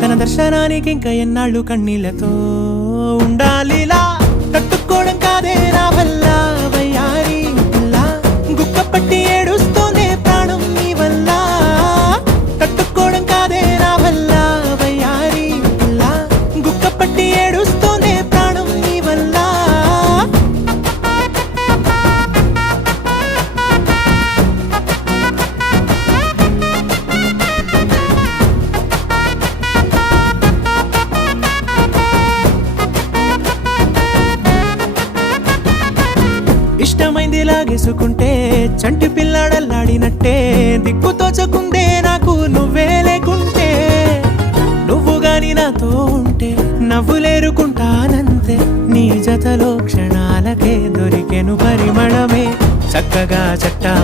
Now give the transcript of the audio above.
తన దర్శనానికి ఇంకా ఎన్నాళ్ళు కన్నీళ్లతో ఉండాలిలా తట్టుకోవడం కాదే నా వల్ల వయ్యారి పిల్ల గుక్క పట్టి ఏడుస్తూనే ప్రాణం నీ వల్ల తట్టుకోవడం కాదే నా వల్ల వయ్యారి పిల్ల గుక్క పట్టి ఏడుస్తూనే ప్రాణం నీ వల్ల ఇష్టమైంది లాగేసుకుంటే చంటి పిల్లాడల్లాడినట్టే దిక్కు తోచకుందే నాకు నువ్వే లేకుంటే నువ్వు గాని నాతో ఉంటే నవ్వులేరుకుంటానంతే నీ జతలో క్షణాలకే దొరికెను పరిమళమే చక్కగా చట్టా